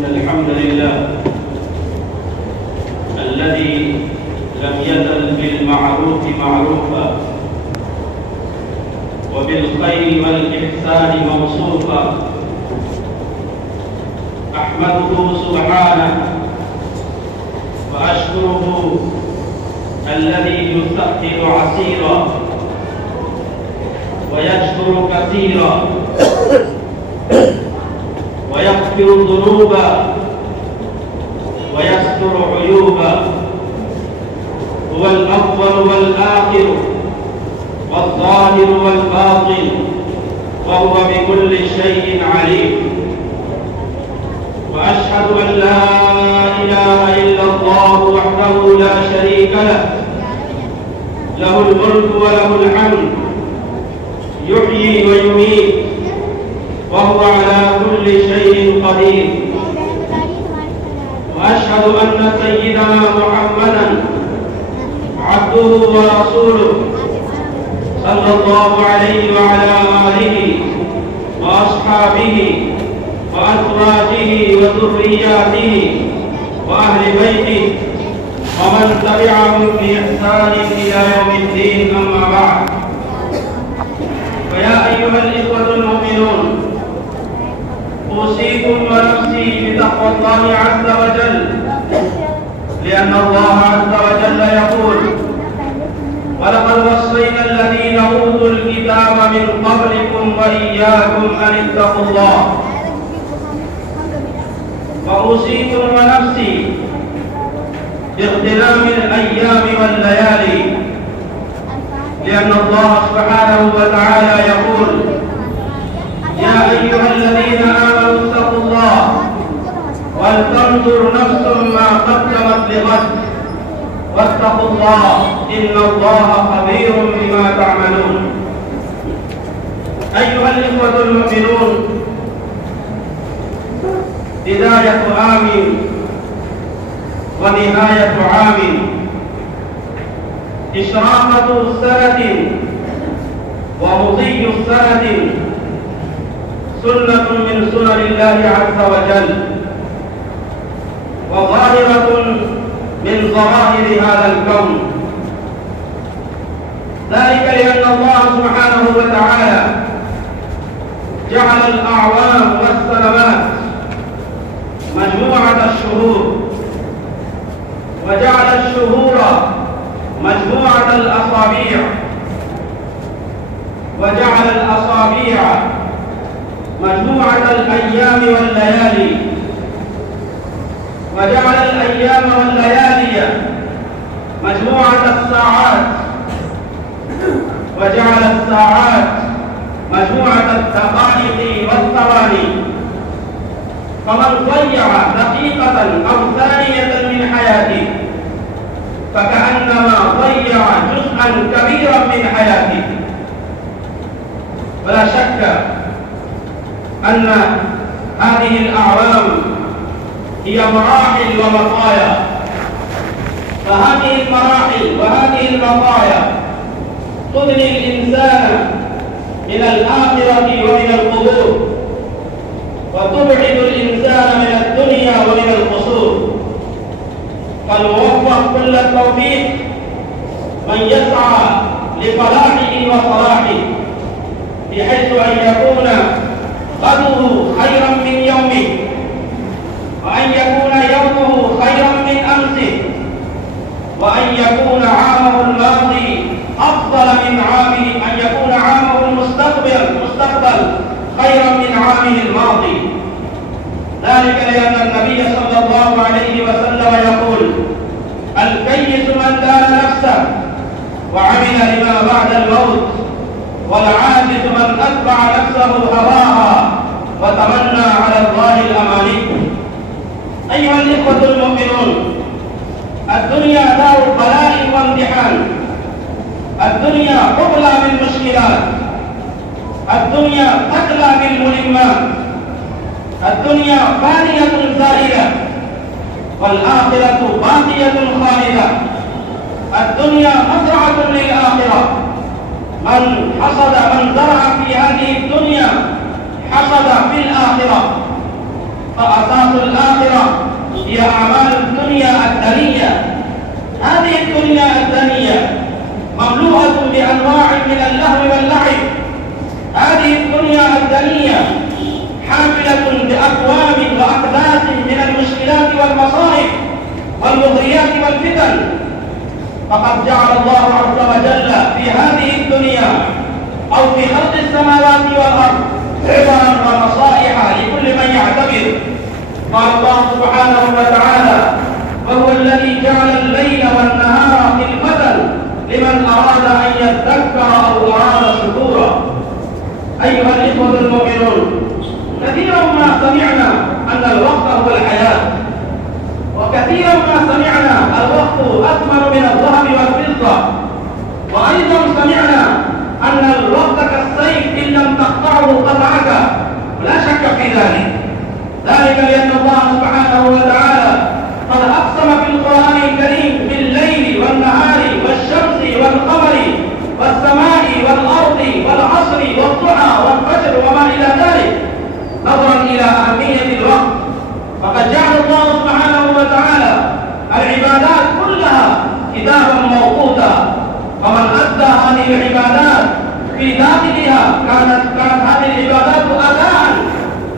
إن الحمد لله الذي لم يزل بالمعروف معروفا وبالخير والإحسان موصوفا، أحمده سبحانه وأشكره الذي يسهل عسيرا ويجبر كثيرا ويغفر ذنوبا ويستر عيوبا. هو الأول والآخر والظاهر والباطن وهو بكل شيء عليم. وأشهد أن لا إله إلا الله وحده لا شريك له، له الملك وله الحمد، يحيي ويميت وهو على كل شيء قدير. وأشهد أن سيدنا محمدا عبده ورسوله صلى الله عليه وعلى آله وأصحابه وأزواجه وذرياته وأهل بيته ومن تبعهم بإحسان إلى يوم الدين. أما بعد، فيا أيها الإخوة المؤمنون، أوصيكم ونفسي بتقوى الله عز وجل، لأن الله عز وجل يقول: ولقد وصينا الذين أوتوا الكتاب من قبلكم وإياكم أن اتقوا الله. وأوصيكم ونفسي باغتنام الأيام والليالي، لأن الله سبحانه وتعالى يقول: يا أيها الذين آمنوا اتقوا الله ولتنظر نفس ما قدمت لغد واتقوا الله إن الله خبير بما تعملون. أيها الإخوة المؤمنون، بداية عام ونهاية عام، إشراقة سنة ومضي سنة، سنة من سنن الله عز وجل وظاهرة من ظواهر هذا الكون. ذلك لأن الله سبحانه وتعالى جعل الأعوام والسنوات مجموعة الشهور، وجعل الشهور مجموعة الأصابع، وجعل الأصابع مجموعة الأيام والليالي، وجعل الأيام والليالي مجموعة الساعات، وجعل الساعات مجموعة الدقائق والثواني. فمن ضيع دقيقة أو ثانية من حياته فكأنما ضيع جزءا كبيرا من حياته. ولا شك أن هذه الأعوام هي مراحل ومطايا، فهذه المراحل وهذه المطايا تدني الإنسان من الآخرة ومن القبور، وتبعد الإنسان من الدنيا ومن القصور. فالموفق كل التوفيق من يسعى لفلاحه وصلاحه، بحيث أن يكون غده خيرا من يومه، وأن يكون يومه خيرا من أمسه، وأن يكون عامه الماضي أفضل من عامه، أن يكون عامه المستقبل خيرا من عامه الماضي. ذلك لأن النبي صلى الله عليه وسلم يقول: الكيس من دان نفسه وعمل لما بعد الموت، والعاجز من أتبع نفسه هواها وتمنى على الله الأماني. أيها الإخوة المؤمنون، الدنيا دار بلاء وامتحان، الدنيا حبلى بالمشكلات، الدنيا تكلى بالملمات، الدنيا فانية زائلة والآخرة باقية خالدة. الدنيا مزرعة للآخرة، من زرع في هذه الدنيا حصد في الآخرة. فأساس الآخرة هي أعمال الدنيا الدنية. هذه الدنيا الدنية مملوءة بأنواع من اللهو واللعب. هذه الدنيا الدنية حافلة بأكوام وأحداث من المشكلات والمصائب والمغريات والفتن. فقد جعل الله عز وجل في هذه الدنيا أو في خلق السماوات والأرض عبرا ونصائح لكل من يعتبر. قال الله سبحانه وتعالى: وهو الذي جعل الليل والنهار خلفة لمن أراد أن يذكر أو أراد شكورا. أيها الإخوة المؤمنون، كثيرا ما سمعنا أن الوقت هو الحياة، وكثيرا ما سمعنا الوقت أثمن من الذهب والفضة، وأيضا سمعنا أن الوقت كالسيف إن لم تقطعه قطعك. لا شك في ذلك لأن الله سبحانه وتعالى قد أقسم في القرآن الكريم بالليل والنهار والشمس والقمر والسماء والأرض والعصر والضحى والفجر وما إلى ذلك، نظرا إلى أهمية الوقت. فقد جعل الله سبحانه وتعالى العبادات كلها كتابا موقوتا، فمن أدى هذه العبادات في داخلها كانت هذه العبادات أداء،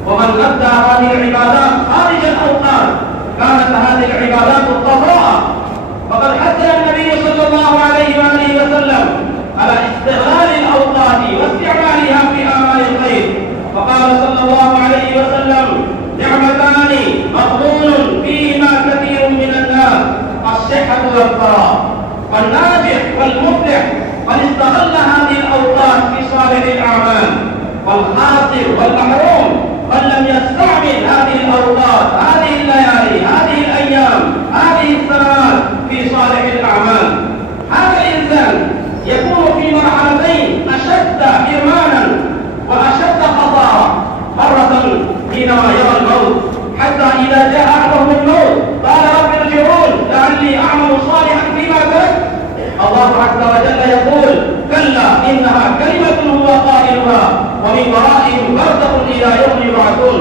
ومن أدى هذه العبادات خارج الأوقات كانت هذه العبادات قضاء. فقد حث النبي صلى الله عليه وآله وسلم على استغلال الأوقات واستعمالها في أعمال الخير، فقال صلى الله عليه وسلم: نعمتان مغبون فيهما كثير من الناس، الصحة والفراغ. والناجح والمفلح من استغل هذه الأوقات في صالح الأعمال، والخاسر والمحروم من لم يستعمل هذه الأوقات، هذه الليالي، هذه الأيام، هذه السنوات في صالح الأعمال. هذا الإنسان يكون في مرحلتين أشد حرمانا وأشد خطارا. مرة حينما يرى الموت، حتى إذا جاء أحدهم الموت قال: رب ارجعون لعلي أعمل صالحا فيما تركت. الله عز وجل يقول: كلا إنها كلمة هو قائلها ومن ورائهم برزخ إلى يوم يبعثون.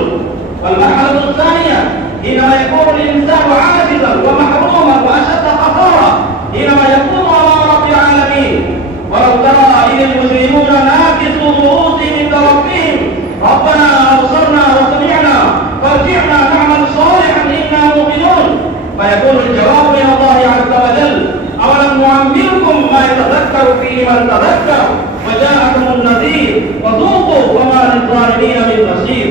والمرحلة الثانية حينما يكون الإنسان عاجزا ومحروما وأشد خطارا، حينما يقوم أمام رب العالمين. ولو ترى إذ المجرمون ناكسوا رؤوسهم عند ربهم: ربنا أبصرنا وسمعنا فارجعنا نعمل صالحا إنا موقنون. فيكون الجواب من الله عز وجل: أولم نعمركم ما يتذكر فيه من تذكر وجاءكم النذير وذوقوا وما للظالمين من نصير.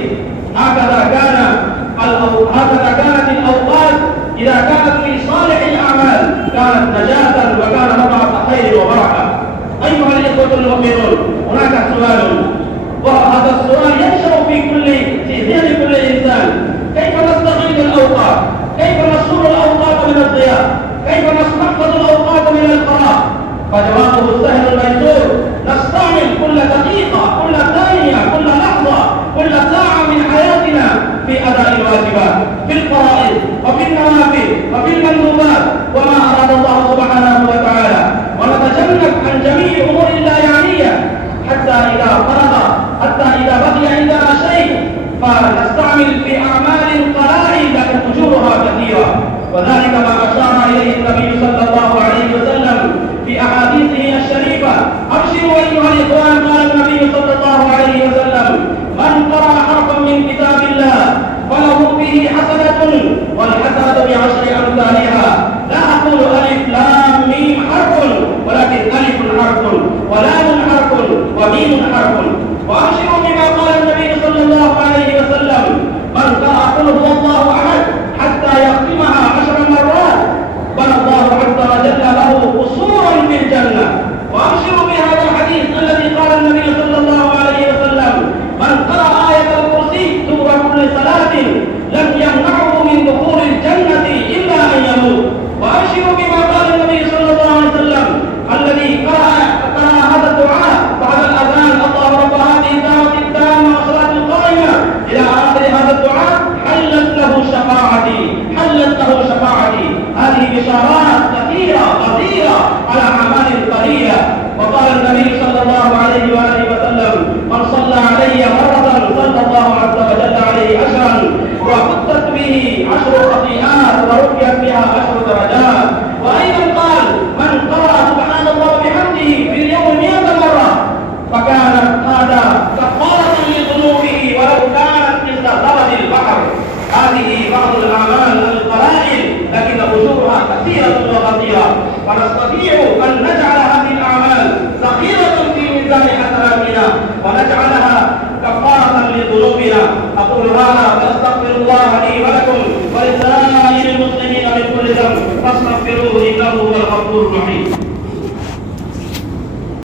هكذا كانت الأوقات إذا كانت في صالح الأعمال كانت نجاة وكان مبعث خير وبركة. أيها الإخوة المؤمنون، هناك سؤال، وهذا السؤال ينشأ في ذهن كل إنسان: كيف نستغل الأوقات؟ كيف نصون الأوقات من الضياع؟ كيف نحفظ الأوقات من الخراب؟ فجوابه سهل ميسور: نستعمل كل دقيقة، كل ثانية، كل لحظة، كل ساعة من حياتنا في أداء الواجبات، في الفرائض وفي النوافل وفي المندوبات وما أراد الله سبحانه وتعالى، ونتجنب عن جميع أمور لا يعنية، حتى إذا بقي عندنا شيء فنستعمل في أعمال قلائل لكن أجورها كثيرة. وذلك ما أشار إليه النبي صلى الله عليه وسلم في أحاديثه الشريفة: أبشروا أيها الإخوان، قال النبي صلى الله عليه وسلم: من قرأ حرفا من كتاب الله فله به حسنة والحسنة بعشر أمثالها. لا أقول ألف لام ميم حرف، ولكن ألف حرف ولام حرف وميم حرف. وأبشروا بما قال النبي صلى الله عليه وسلم: من قرأ قل هو الله أحد حتى يختمها 10 مرات بنى الله عز وجل له قصورا في الجنة. وأبشروا بهذا الحديث الذي قال النبي صلى الله عليه وسلم: من قرأ آية الكرسي دبر كل صلاة لم يمنعه من دخول الجنة إلا أن يموت. وأبشروا بما قال النبي صلى الله عليه وسلم الذي قرأ هذا الدعاء بعد الأذان: اللهم رب هذه الدعوة التامة والصلاة القائمة إلى آخر هذا الدعاء حلت له شفاعتي. هذه بشارات كثيرة على أعمال قليلة. وقال النبي صلى الله عليه وآله وسلم: من صلى علي مرة صلى الله عز وجل عليه 10 وحط أقول هذا وأستغفر الله لي ولكم ولسائر المسلمين من كل ذنب فاستغفروه إنه هو الغفور الرحيم.